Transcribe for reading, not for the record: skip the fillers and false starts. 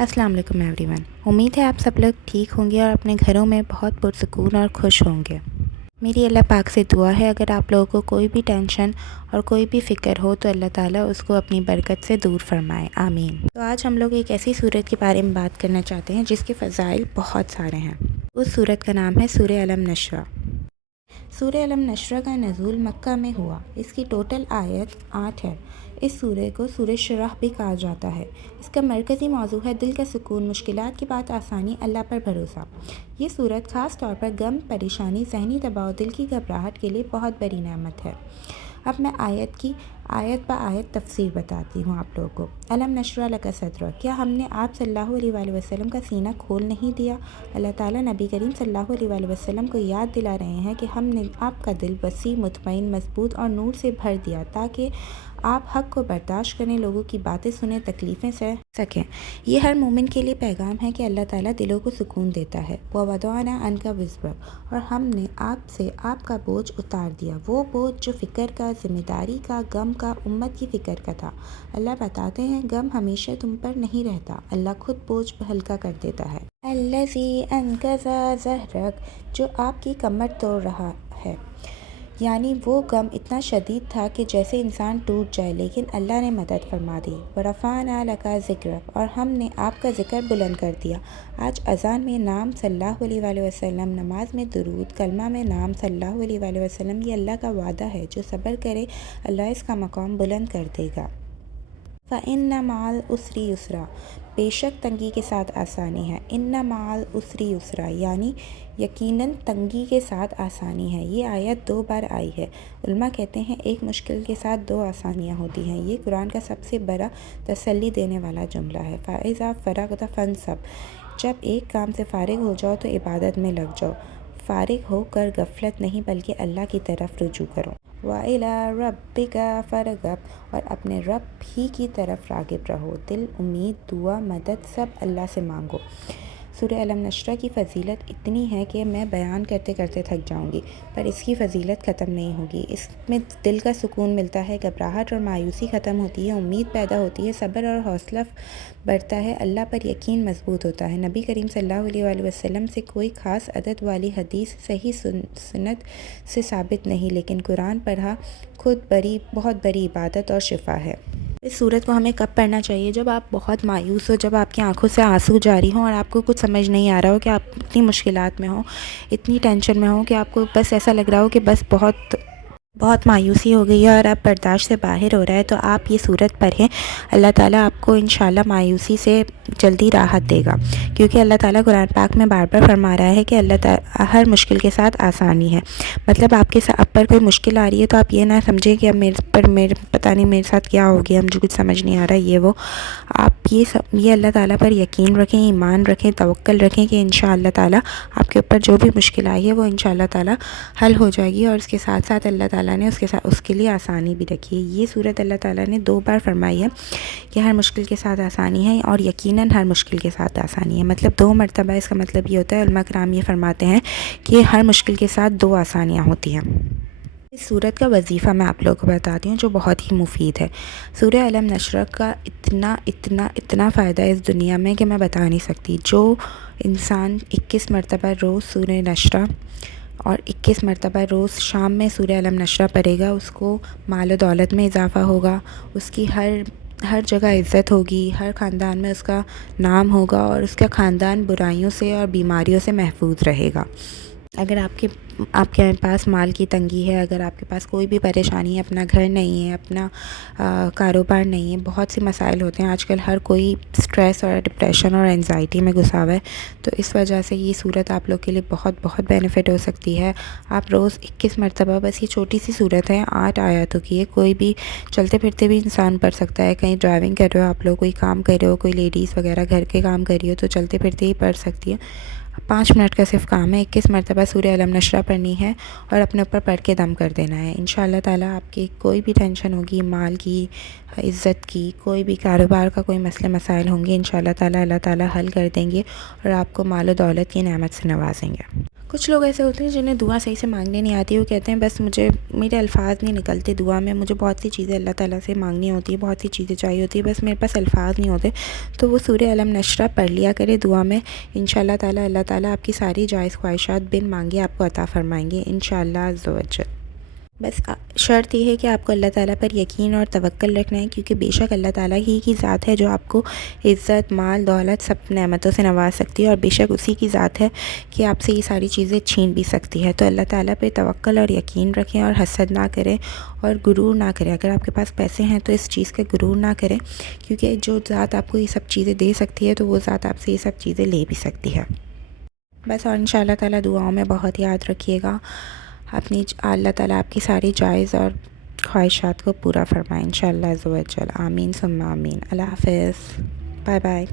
अस्सलाम वालेकुम एवरीवन। उम्मीद है आप सब लोग ठीक होंगे और अपने घरों में बहुत पुरसुकून और खुश होंगे। मेरी अल्लाह पाक से दुआ है अगर आप लोगों को कोई भी टेंशन और कोई भी फ़िक्र हो तो अल्लाह ताला उसको अपनी बरकत से दूर फरमाए, आमीन। तो आज हम लोग एक ऐसी सूरत के बारे में बात करना चाहते हैं जिसके फ़ज़ाइल बहुत सारे हैं। उस सूरत का नाम है सूरह अलम नशरा। सूरह अलम नशरा का नज़ूल मक्का में हुआ। इसकी टोटल आयत 8 है। इस सूरह को सूरह शरह भी कहा जाता है। इसका मरकज़ी मौजू है दिल का सुकून, मुश्किलात के बाद आसानी, अल्लाह पर भरोसा। ये सूरत ख़ास तौर पर गम, परेशानी, ज़हनी दबाव, दिल की घबराहट के लिए बहुत बड़ी नेमत है। अब मैं आयत ब आयत तफसीर बताती हूँ आप लोगों को। अलम नशरा लका सदरक, क्या हमने आप सल्लल्लाहु अलैहि वसल्लम का सीना खोल नहीं दिया? अल्लाह ताला नबी करीम सल्लल्लाहु अलैहि वसल्लम को याद दिला रहे हैं कि हमने आपका दिल वसी, मुतमईन, मजबूत और नूर से भर दिया ताकि आप हक़ को बर्दाश्त करें, लोगों की बातें सुने, तकलीफ़ें सह सकें। ये हर मोमिन के लिए पैगाम है कि अल्लाह ताला दिलों को सुकून देता है। व वदअना अन्का विज़रक, और हमने आपसे आपका बोझ उतार दिया, वो बोझ जो फ़िक्र का, ज़िम्मेदारी का, गम का, उम्मत की फ़िक्र का था। अल्लाह बताते हैं गम हमेशा तुम पर नहीं रहता, अल्लाह खुद बोझ हल्का कर देता है। अल्लज़ी अनक़ज़ा ज़हरक, जो आपकी कमर तोड़ रहा है, यानी वो गम इतना शदीद था कि जैसे इंसान टूट जाए, लेकिन अल्लाह ने मदद फरमा दी। वरफ़अना लका ज़िक्रक, और हमने आपका ज़िक्र बुलंद कर दिया। आज अज़ान में नाम सल्लल्लाहु अलैहि वसल्लम, नमाज में दुरूद, कलमा में नाम सल्लल्लाहु अलैहि वसल्लम, ये अल्लाह का वादा है। जो सब्र करे अल्लाह इसका मकाम बुलंद कर देगा। फ़इन्ना माल उसरी युसरा, बेशक तंगी के साथ आसानी है। इन्ना माल उसरी युसरा, यानी यकीनन तंगी के साथ आसानी है। ये आयत 2 बार आई है। उलमा कहते हैं एक मुश्किल के साथ 2 आसानियाँ होती हैं। ये कुरान का सबसे बड़ा तसल्ली देने वाला जुमला है। फ़ाइज़ा फ़रग़्त फ़ंसब, जब एक काम से फ़ारिग हो जाओ तो इबादत में लग जाओ। फ़ारिग होकर गफलत नहीं बल्कि अल्लाह की तरफ रुजू करो। व इला रब्बिका फ़रग़ब, और अपने रब ही की तरफ राग़िब रहो। दिल, उम्मीद, दुआ, मदद सब अल्लाह से मांगो। सूरह अलम नशरा की फ़जीलत इतनी है कि मैं बयान करते करते थक जाऊंगी, पर इसकी फ़जीलत ख़त्म नहीं होगी। इसमें दिल का सुकून मिलता है, घबराहट और मायूसी ख़त्म होती है, उम्मीद पैदा होती है, सब्र और हौसला बढ़ता है, अल्लाह पर यकीन मजबूत होता है। नबी करीम सल्लल्लाहु अलैहि वसल्लम से कोई ख़ास अदद वाली हदीस सही सुन्नत से साबित नहीं, लेकिन कुरान पढ़ा खुद बहुत बड़ी इबादत और शिफा है। इस सूरत को हमें कब पढ़ना चाहिए? जब आप बहुत मायूस हो, जब आपकी आंखों से आंसू जारी हों और आपको कुछ समझ नहीं आ रहा हो कि आप इतनी मुश्किलात में हो, इतनी टेंशन में हो कि आपको बस ऐसा लग रहा हो कि बस बहुत मायूसी हो गई है और अब बर्दाश्त से बाहर हो रहा है, तो आप ये सूरत पढ़ें। अल्लाह ताला आपको इंशाल्लाह मायूसी से जल्दी राहत देगा, क्योंकि अल्लाह ताला कुरान पाक में बार बार फरमा रहा है कि अल्लाह ताला हर मुश्किल के साथ आसानी है। मतलब आपके आप पर कोई मुश्किल आ रही है तो आप ये ना समझें कि अब मेरे पता नहीं मेरे साथ क्या हो गया, मुझे कुछ समझ नहीं आ रहा, ये वो। आप ये अल्लाह ताला पर यकीन रखें, ईमान रखें, तवक्कल रखें कि इंशाअल्लाह ताला आपके ऊपर जो भी मुश्किल आई है वो इंशाअल्लाह ताला हल हो जाएगी। और इसके साथ साथ अल्लाह ताला ने उसके लिए आसानी भी रखी है। ये सूरत अल्लाह ताला ने 2 बार फरमाई है कि हर मुश्किल के साथ आसानी है, और यकीनन हर मुश्किल के साथ आसानी है, मतलब 2 मरतबा। इसका मतलब ये होता है, उलमा कराम ये फरमाते हैं कि हर मुश्किल के साथ 2 आसानियाँ होती हैं। इस सूरत का वजीफ़ा मैं आप लोगों को बताती हूँ जो बहुत ही मुफीद है। सूरह अलम नशरा का इतना फ़ायदा है इस दुनिया में कि मैं बता नहीं सकती। जो इंसान 21 मरतबा रोज़ सूरह नशरा और 21 मरतबा रोज़ शाम में सूरह अलम नशरा पढ़ेगा, उसको माल दौलत में इजाफ़ा होगा, उसकी हर जगह इज़्ज़त होगी, हर ख़ानदान में उसका नाम होगा, और उसका ख़ानदान बुराइयों से और बीमारियों से महफूज रहेगा। अगर आपके पास माल की तंगी है, अगर आपके पास कोई भी परेशानी है, अपना घर नहीं है, अपना कारोबार नहीं है, बहुत से मसाइल होते हैं आजकल, हर कोई स्ट्रेस और डिप्रेशन और एंजाइटी में घुसा हुआ है, तो इस वजह से ये सूरत आप लोग के लिए बहुत बेनिफिट हो सकती है। आप रोज़ 21 मरतबा, बस ये छोटी सी सूरत है, 8 आयतों की है, कोई भी चलते फिरते भी इंसान पढ़ सकता है। कहीं ड्राइविंग कर रहे हो आप लोग, कोई काम कर रहे हो, कोई लेडीज़ वगैरह घर के काम कर रही हो, तो चलते फिरते ही पढ़ सकती है। 5 मिनट का सिर्फ काम है। 21 मरतबा सूरह अलम नशरा पढ़नी है और अपने ऊपर पढ़ के दम कर देना है। इंशाअल्लाह ताला आपकी कोई भी टेंशन होगी, माल की, इज़्ज़त की, कोई भी कारोबार का कोई मसले मसाइल होंगे, इंशाअल्लाह ताला अल्लाह ताला हल कर देंगे और आपको माल और दौलत की नेमत से नवाजेंगे। کچھ لوگ ایسے ہوتے ہیں جنہیں دعا صحیح سے مانگنے نہیں آتی، وہ کہتے ہیں بس مجھے میرے الفاظ نہیں نکلتے دعا میں، مجھے بہت سی چیزیں اللہ تعالیٰ سے مانگنی ہوتی ہے، بہت سی چیزیں چاہیے ہوتی ہے، بس میرے پاس الفاظ نہیں ہوتے، تو وہ سورہ الم نشرہ پڑھ لیا کرے دعا میں، انشاءاللہ تعالیٰ اللہ تعالیٰ آپ کی ساری جائز خواہشات بن مانگے آپ کو عطا فرمائیں گے انشاءاللہ عز و جل۔ بس شرط یہ ہے کہ آپ کو اللہ تعالیٰ پر یقین اور توکل رکھنا ہے، کیونکہ بے شک اللہ تعالیٰ ہی کی ذات ہے جو آپ کو عزت، مال، دولت سب نعمتوں سے نواز سکتی ہے، اور بے شک اسی کی ذات ہے کہ آپ سے یہ ساری چیزیں چھین بھی سکتی ہے۔ تو اللہ تعالیٰ پہ توکل اور یقین رکھیں اور حسد نہ کریں اور غرور نہ کریں۔ اگر آپ کے پاس پیسے ہیں تو اس چیز کا غرور نہ کریں، کیونکہ جو ذات آپ کو یہ سب چیزیں دے سکتی ہے تو وہ ذات آپ سے یہ سب چیزیں لے بھی سکتی ہے۔ بس اور انشاءاللہ تعالیٰ دعاؤں میں بہت یاد رکھیے گا اپنی، اللہ تعالیٰ آپ کی ساری جائز اور خواہشات کو پورا فرمائے انشاءاللہ عز و جل، آمین ثم آمین۔ اللہ حافظ، بائے بائے۔